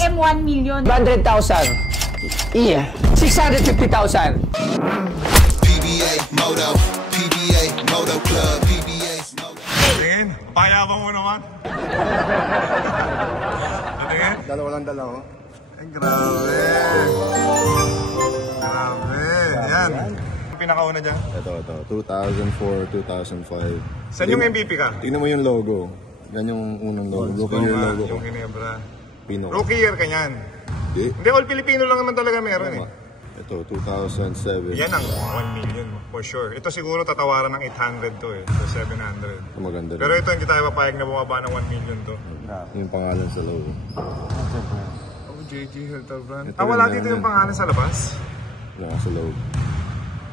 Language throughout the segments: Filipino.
M 1 million. 100,000. Yeah. 650,000. PBA Moto, PBA Moto Club, PBA Moto. Tingin, payabang mo naman. Tingin? Dalawa lang dalawa. Ay, grabe. Grabe. Yan. Ang pinakauna dyan. Ito. 2004, 2005. Saan yung MVP ka? Tingnan mo yung logo. Yan yung unang logo. Rookie year logo ko. Yung Ginebra. Pino. Rookie year ka yan. Hindi, all Filipino lang naman talaga meron eh. Ito, 2007. Yan ang 1 million for sure. Ito siguro tatawaran ng 800 to eh. So 700. Maganda rin. Pero ito hindi tayo papayag na bumaba ng 1 million to. Yung pangalan sa logo. Oh, JG Hilton Brand. Ito Wala rin dito yan. yung pangalan sa labas? Wala sa logo.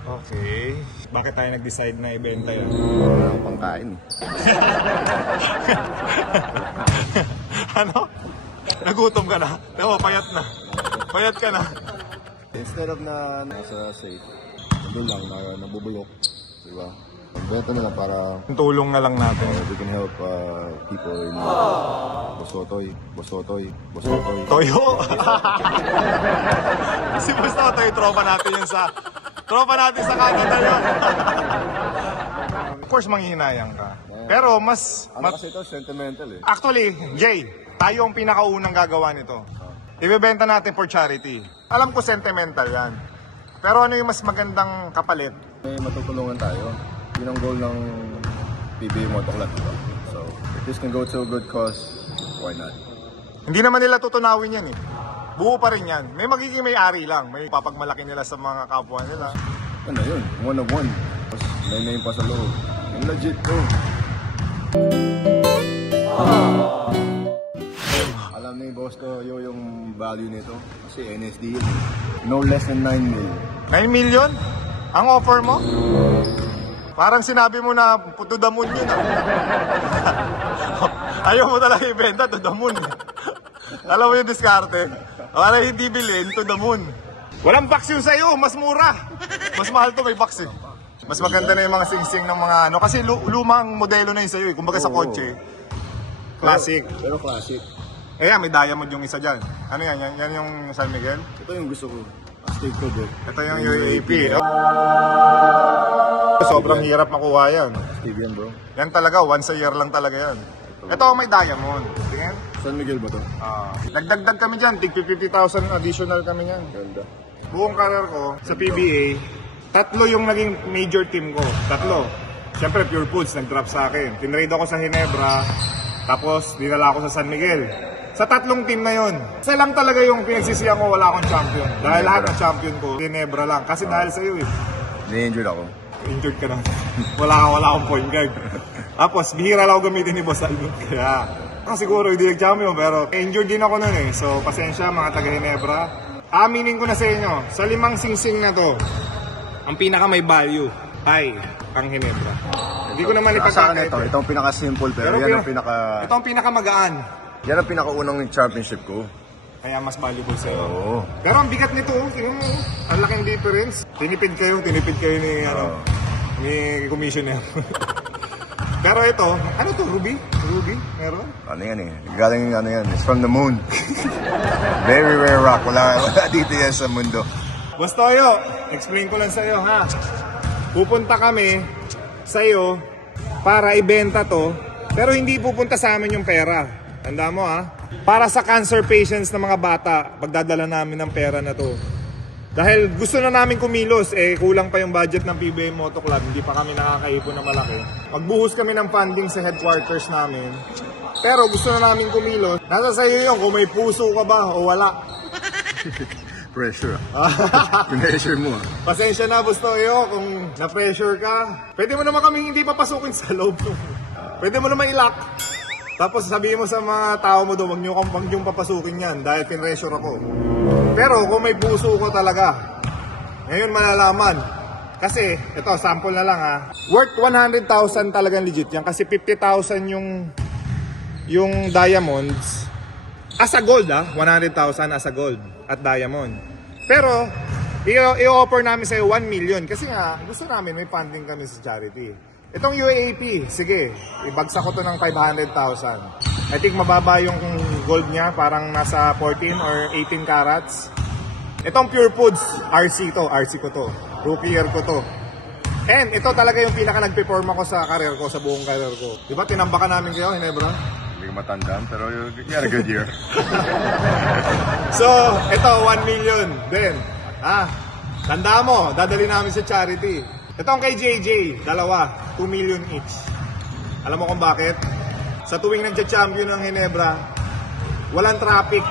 Okay. Bakit tayo nag-decide na ibenta yan? Wala akong pangkain. Ano? Nagutom ka na? Diba, payat na. Payat ka na. Instead of na nasa safe, nandun lang, nabubulok. Diba? Benta na lang para Tulong na lang natin. we can help people in Bosotoy. Toyo! Si Bosotoy, tropa natin yun sa... Tropa natin sa Canada yun. Of course, manghihinayang ka. Pero mas... Ano kasi ito, sentimental eh. Actually, Jay, tayo ang pinakaunang gagawa nito. Ibebenta natin for charity. Alam ko sentimental yan. Pero ano yung mas magandang kapalit? May matutulungan tayo. Yun ang goal ng PBA Moto Club. Diba? So, if this can go to a good cause, why not? Hindi naman nila tutunawin yan eh. Buo pa rin yan. May magiging may-ari lang. May papagmalaki nila sa mga kapwa nila. Ano yun? One of one. Tapos may name pa sa loob. Yung legit to. Alam ni Boss to yung value nito. Kasi NSD yun. No less than 9 mil. 9 million? Ang offer mo? Parang sinabi mo na to the moon yun ah. Ayaw mo talaga ibenta to the moon. Alam mo yung diskarte? Para hindi bilhin to the moon. Walang box yun sa'yo, mas mura. Mas mahal to may box eh. Mas maganda na yung mga sing-sing ng mga ano. Kasi lumang modelo na yun sa'yo eh. Kumbaga sa kotse. Classic. Pero classic. Eh yan, may diamond yung isa dyan. Ano yan? Yan yung San Miguel? Ito yung gusto ko. Astig ko bro. Ito yung UAP. Sobrang hirap makuha yan. Astig yan bro. Yan talaga, once a year lang talaga yan. Ito may diamond. Tingnan. San Miguel ba to? Nagdagdag kami dyan, tig 50,000 additional kami yan. Ganda. Buong career ko sa PBA, 3 yung naging major team ko. 3. Siyempre Pure Foods nag-drop sa akin. Tinrade ako sa Ginebra, tapos dinala ako sa San Miguel. Sa 3 team na yon, isa lang talaga yung pinagsisiyan ko, wala akong champion. Dahil lahat ng champion ko, Ginebra lang. Kasi dahil sa iyo eh. Na-injured ako. Injured ka na. Wala akong point guard. Tapos, bihira lang ako gamitin ni Boss Albert. Kaya, siguro hindi nag-champion, pero injured din ako nun eh. So, pasensya mga taga-Ginebra. Aminin ko na sa inyo, sa 5 singsing na to, ang pinaka may value ay ang Ginebra. Hindi ko naman ipagkakait. Ito ang pinaka-simple pero yan ang Ito ang pinaka-magaan. Yan ang pinaka-unang championship ko. Kaya mas valuable sa'yo. Oo. Pero ang bigat nito, tingnan mo, ang laking difference. Tinipid kayo ni commissioner. Pero ito, ano to, Ruby? Ruby? Meron? Ano yan eh? Galing ano yan, it's from the moon. Very rare rock. Wala dito yan sa mundo. Boss Toyo, explain ko lang sa'yo ha. Pupunta kami sa'yo para ibenta to, pero hindi pupunta sa amin yung pera. Tanda mo ha? Para sa cancer patients ng mga bata, pagdadala namin ng pera na to. Dahil gusto na namin kumilos, kulang pa yung budget ng PBA Moto Club, hindi pa kami nakakaipon na malaki. Magbuhos kami ng funding sa headquarters namin. Pero gusto na namin kumilos. Nasa sa'yo yun, kung may puso ka ba o wala. Pressure Pressure mo ah. Pasensya na, Boss Toyo, kung na-pressure ka. Pwede mo naman kami hindi papasukin sa loob. Pwede mo naman i-lock. Tapos sabihin mo sa mga tao mo doon, wag niyong papasukin yan dahil pinressure ako. Pero kung may puso ko talaga, ngayon malalaman. Kasi, ito, sample na lang ha. Worth 100,000 talagang legit yan. Kasi 50,000 yung diamonds. As a gold 100,000 as a gold at diamond. Pero, i-offer namin sa'yo 1 million. Kasi nga, gusto namin may funding kami sa charity. Itong UAP, sige, ibagsak ko to ng 500,000. I think mababa yung gold niya, parang nasa 14 or 18 carats. Itong Pure Foods, RC to, RC ko to. Rookie year ko to. And ito talaga yung pinaka nag-perform ako sa career ko, sa buong career ko. Diba, tinambakan namin kayo, Ginebra? Hindi ko matandaan, pero you had a good year. So, ito, 1 million. Then, tanda mo, dadali namin sa charity. Ito ang kay JJ, dalawa, 2 million each. Alam mo kung bakit? Sa tuwing nagcha-champion ng Ginebra, walang traffic.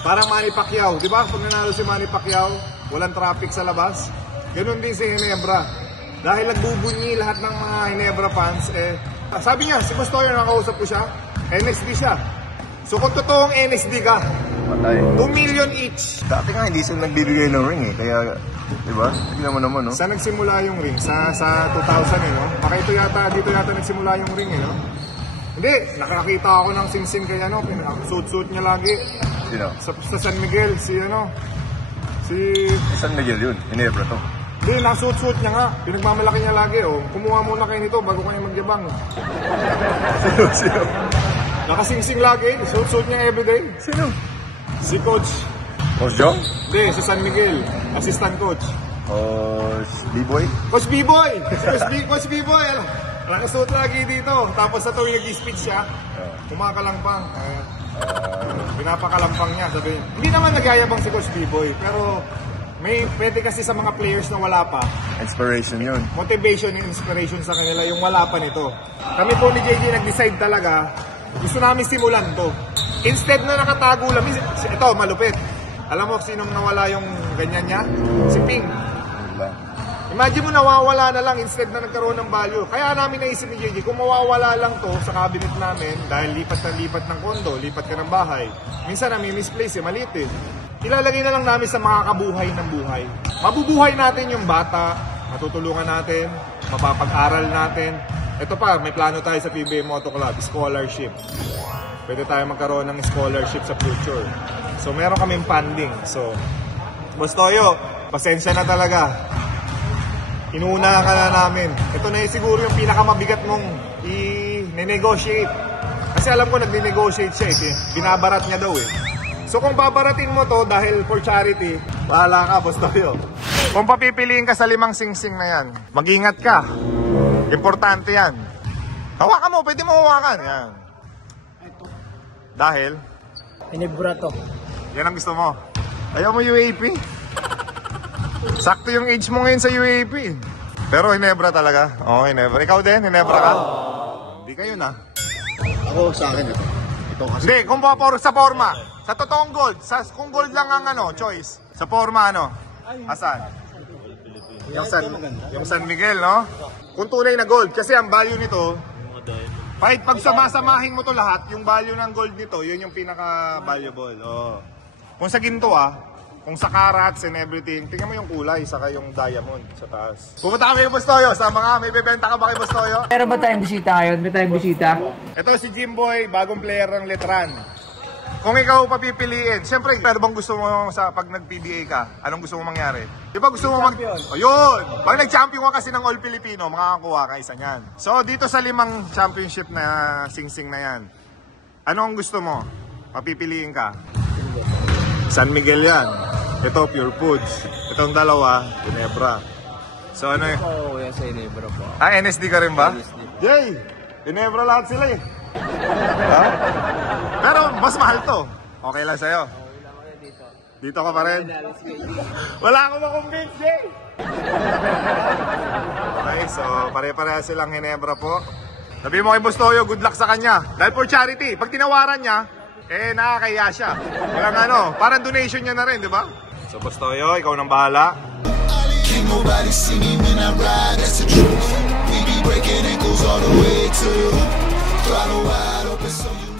Parang Manny Pacquiao. Di ba? Pag nanalo si Manny Pacquiao, walang traffic sa labas. Ganun din si Ginebra. Dahil nagbubunyi lahat ng mga Ginebra fans, sabi niya, si Bustoyo, nakausap ko siya, NSD siya. So kung totoong NSD ka, Patay. 2 million each. Dati nga hindi sila nagbibigay ng ring eh. Kaya, di ba? Tignan mo naman, no? Saan nagsimula yung ring? Sa 2000 no? Baka dito yata nagsimula yung ring no? Hindi, nakakita ako ng sing-sing kay suit-suit niya lagi. Sino? Sa San Miguel, si San Miguel yun. Ginebra to. Hindi, nasuit-suit niya nga. Pinagmamalaki niya lagi, Kumuha muna kayo nito bago kayo magyabang. Sino? Nakasing-sing lagi, suit-suit niya everyday. Sino? Si Coach. Coach Joe? Hindi, si San Miguel. Assistant coach. B-Boy? Coach B-Boy! Coach B-Boy! Nakasuot lagi dito. Tapos sa tuwing nag-speech siya, kumakalampang. Pinapakalampang niya. Sabi, hindi naman nagyayabang si Coach B-Boy, pero may pwede kasi sa mga players na wala pa. Inspiration yun. Motivation and inspiration sa kanila yung wala pa nito. Kami po ni JJ nag-decide talaga, gusto namin simulan to. Instead na nakatago lang, ito malupit. Alam mo sinong nawala yung ganyan niya? Si Ping. Imagine mo nawawala na lang instead na nagkaroon ng value. Kaya namin naisip ni JJ, kung mawawala lang to sa cabinet namin, dahil lipat ng kondo, lipat ka ng bahay, minsan namin misplace maliit eh. Ilalagay na lang namin sa makakabuhay ng buhay. Mabubuhay natin yung bata, matutulungan natin, mapapag-aral natin. Ito pa, may plano tayo sa PBA Moto Club, scholarship. Pwede tayo magkaroon ng scholarship sa future. So meron kaming funding. So, Bustoyo, pasensya na talaga. Inuuna ka na namin. Ito na siguro yung pinakamabigat mong i-negotiate. Kasi alam ko nag-negotiate siya eh. Binabarat niya daw eh. So kung babaratin mo to dahil for charity, bahala ka, Bustoyo. Kung papipiliin ka sa 5 sing-sing na yan, mag-ingat ka. Importante yan. Hawakan mo, pwede mo hawakan. Yan. Dahil? Ginebra to. Yan ang gusto mo. Ayaw mo UAP? Sakto yung age mo ngayon sa UAP. Pero Ginebra talaga. Oo, Ginebra. Ikaw din, Ginebra ka? Hindi kayo na. Ako sa akin ito. Ito kasi. Hindi, kung sa forma. Sa totoong gold. Kung gold lang ang choice. Sa forma Asan? Yung San Miguel, no? Kung tunay na gold. Kasi ang value nito, kahit pag samasamahin mo to lahat, yung value ng gold nito, yun yung pinaka-valuable. Oh. Kung sa ginto kung sa carats and everything, tingnan mo yung kulay, saka yung diamond sa taas. Pumunta kami kay Bustoyo, sa mga may bebenta ka ba kay Bustoyo? Meron ba tayong bisita ngayon? May tayong bisita? Ito si Jimboy, bagong player ng Letran. Kung ikaw papipiliin, siyempre, ano bang gusto mo pag nag-PBA ka? Anong gusto mo mangyari? Di ba gusto mo Ayun! Pag nag-champion ka kasi ng All Filipino, makakakuha ka isa niyan. So, dito sa 5 championship na sing-sing na yan, anong gusto mo? Papipiliin ka? San Miguel yan. Ito, Pure Foods. Itong dalawa, Ginebra. So, ano yun? Oo, yan sa Ginebra po. NSD ka rin ba? Yay! Ginebra lahat sila eh. Ha? Pero mas mahal to. Okay lang sa'yo? Okay lang kayo dito. Dito ka pa rin? Wala akong makumbinse, Jay! Okay, so pare-pareha silang Ginebra po. Sabi mo kay Bustoyo, good luck sa kanya. Dahil for charity, pag tinawaran niya, nakakaya siya. Walang parang donation niya na rin, di ba? So Bustoyo, ikaw nang bahala. Can't nobody see me when I ride, that's the truth. We be breaking ankles all the way to throttle wide open so you